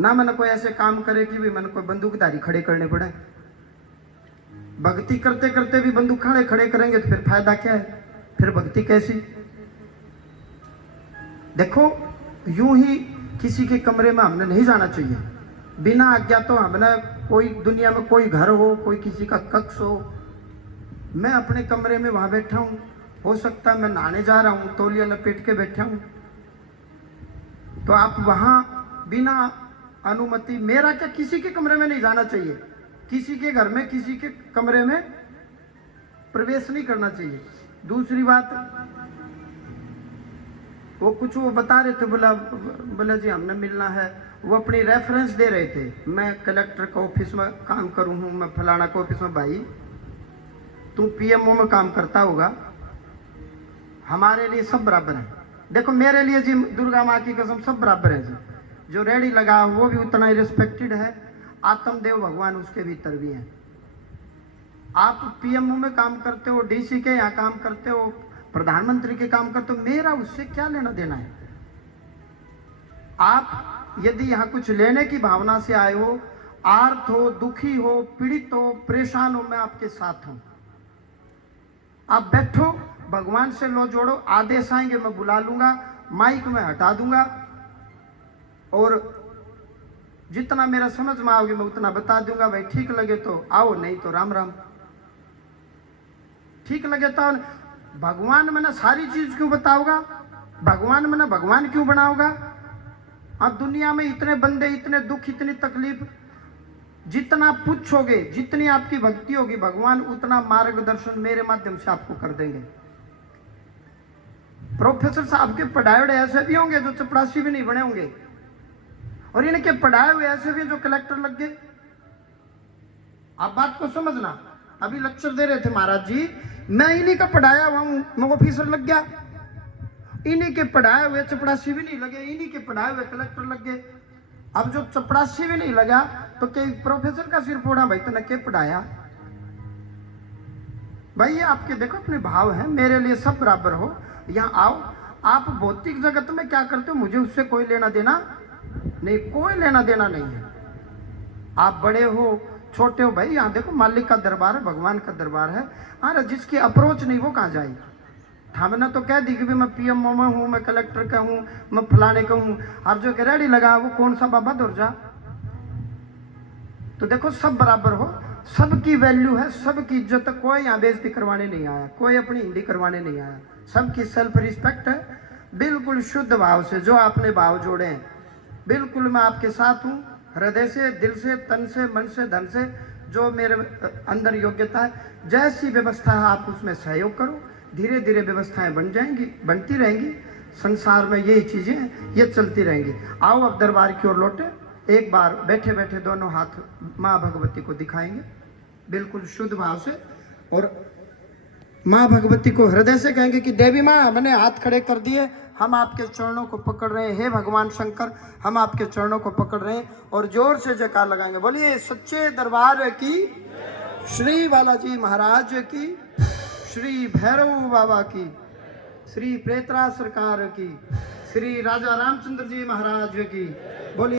ना मैंने कोई ऐसे काम करे कि भी मैंने कोई बंदूकधारी खड़े करने पड़े। भक्ति करते करते भी बंदूक खड़े खड़े करेंगे तो फिर फायदा क्या है, फिर भक्ति कैसी। देखो यूं ही किसी के कमरे में हमने नहीं जाना चाहिए बिना आज्ञा। तो हमने कोई दुनिया में कोई घर हो, कोई किसी का कक्ष हो, मैं अपने कमरे में वहां बैठा हूं, हो सकता है मैं नहाने जा रहा हूं, तौलिया लपेट के बैठा हूं, तो आप वहां बिना अनुमति, मेरा क्या, किसी के कमरे में नहीं जाना चाहिए, किसी के घर में किसी के कमरे में प्रवेश नहीं करना चाहिए। दूसरी बात, वो कुछ वो बता रहे थे, बोला जी हमने मिलना है, वो अपनी रेफरेंस दे रहे थे, मैं कलेक्टर के ऑफिस में काम करूं हूं, मैं फलाना के ऑफिस में। भाई तू पीएमओ में काम करता होगा, हमारे लिए सब बराबर है। देखो मेरे लिए जी दुर्गा माँ की कसम सब बराबर है जी, जो रेडी लगा वो भी उतना ही रिस्पेक्टेड है, आत्मदेव भगवान उसके भीतर भी है। आप पीएमओ में काम करते हो, डीसी के यहाँ काम करते हो, प्रधानमंत्री के काम करते हो, मेरा उससे क्या लेना देना है। आप यदि यहाँ कुछ लेने की भावना से आए हो, आर्त हो, दुखी हो, पीड़ित हो, परेशान हो, मैं आपके साथ हूं। आप बैठो, भगवान से लो जोड़ो, आदेश आएंगे मैं बुला लूंगा, माइक में हटा दूंगा, और जितना मेरा समझ में आओगे मैं उतना बता दूंगा। भाई ठीक लगे तो आओ, नहीं तो राम राम। ठीक लगे तो भगवान मैंने सारी चीज क्यों बताओगा, भगवान मैंने भगवान क्यों बनाओगा। अब दुनिया में इतने बंदे, इतने दुख, इतनी तकलीफ, जितना पूछोगे, जितनी आपकी भक्ति होगी, भगवान उतना मार्गदर्शन मेरे माध्यम से आपको कर देंगे। प्रोफेसर साहब के पढ़ाए हुए ऐसे भी होंगे जो चपरासी भी नहीं बने होंगे, और इनके पढ़ाए हुए ऐसे भी जो कलेक्टर लग गए। आप बात को समझना। अभी लेक्चर दे रहे थे महाराज जी, मैं इन्हीं का पढ़ाया हुआ हूं, मैं ऑफिसर लग गया, इन्हीं के पढ़ाए हुए चपरासी भी नहीं लगे, इन्हीं के पढ़ाए हुए कलेक्टर लग गए। अब जो चपरासी भी नहीं लगा तो कई प्रोफेसर का सिर फोड़ा, भाई तूने क्या पढ़ाया। भाई ये आपके देखो अपने भाव हैं, मेरे लिए सब बराबर हो, यहाँ आओ। आप भौतिक जगत में क्या करते हो मुझे उससे कोई लेना देना नहीं, कोई लेना देना नहीं है। आप बड़े हो छोटे हो, भाई यहाँ देखो मालिक का दरबार है, भगवान का दरबार है। अरे जिसकी अप्रोच नहीं वो कहाँ जाए। हमने तो कह दी कि भी मैं पीएमओ में हूँ, मैं कलेक्टर का हूँ, मैं फलाने का हूँ, अब जो रेडी लगा वो कौन सा बाबा दूर जा। तो देखो सब बराबर हो, सबकी वैल्यू है, सबकी इज्जत है, कोई यहाँ बेइज्जती करवाने नहीं आया, कोई अपनी हिंदी करवाने नहीं आया, सबकी सेल्फ रिस्पेक्ट है। बिल्कुल शुद्ध भाव से जो आपने भाव जोड़े हैं, बिल्कुल मैं आपके साथ हूँ, हृदय से, दिल से, तन से, मन से, धन से, जो मेरे अंदर योग्यता है, जैसी व्यवस्था है आप उसमें सहयोग करो, धीरे धीरे व्यवस्थाएं बन जाएंगी, बनती रहेंगी। संसार में यही चीजें हैं, ये चलती रहेंगी। आओ अब दरबार की ओर लौटे, एक बार बैठे बैठे दोनों हाथ माँ भगवती को दिखाएंगे बिल्कुल शुद्ध भाव से, और माँ भगवती को हृदय से कहेंगे कि देवी माँ हमने हाथ खड़े कर दिए, हम आपके चरणों को पकड़ रहे हैं, हे भगवान शंकर हम आपके चरणों को पकड़ रहे हैं, और जोर से जयकार लगाएंगे। बोलिए सच्चे दरबार की, श्री बालाजी महाराज की, श्री भैरव बाबा की, श्री प्रेतरा सरकार की, श्री राजा रामचंद्र जी महाराज की। बोलिए।